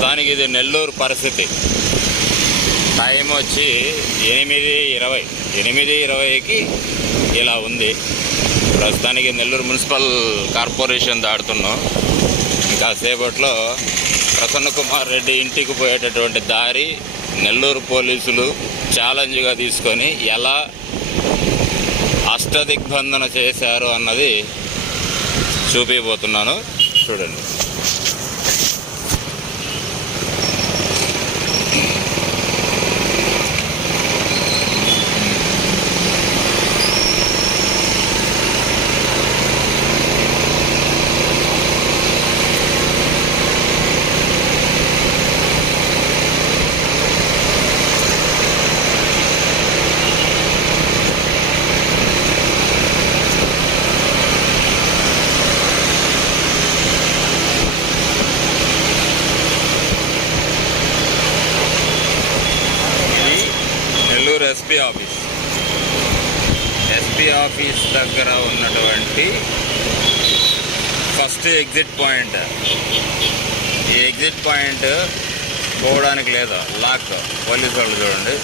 ప్రస్తుతానికి ఇది నెల్లూరు పరిస్థితి. టైం వచ్చి ఎనిమిది ఇరవై ఎనిమిది ఇరవైకి ఇలా ఉంది. ప్రస్తుతానికి నెల్లూరు మున్సిపల్ కార్పొరేషన్ దాడుతున్నాం ఇంకా సేపట్లో ప్రసన్న కుమార్ రెడ్డి ఇంటికి పోయేటటువంటి దారి నెల్లూరు పోలీసులు ఛాలెంజ్గా తీసుకొని ఎలా అష్టదిగ్బంధన చేశారు అన్నది చూపిపోతున్నాను. చూడండి ఇది Nellore SP office SP office దగ్గర ఉన్నటువంటి ఫస్ట్ ఎగ్జిట్ పాయింట్ ఈ ఎగ్జిట్ పాయింట్ పోవడానికి లేదా లాక్ పోలీసు వాళ్ళు చూడండి.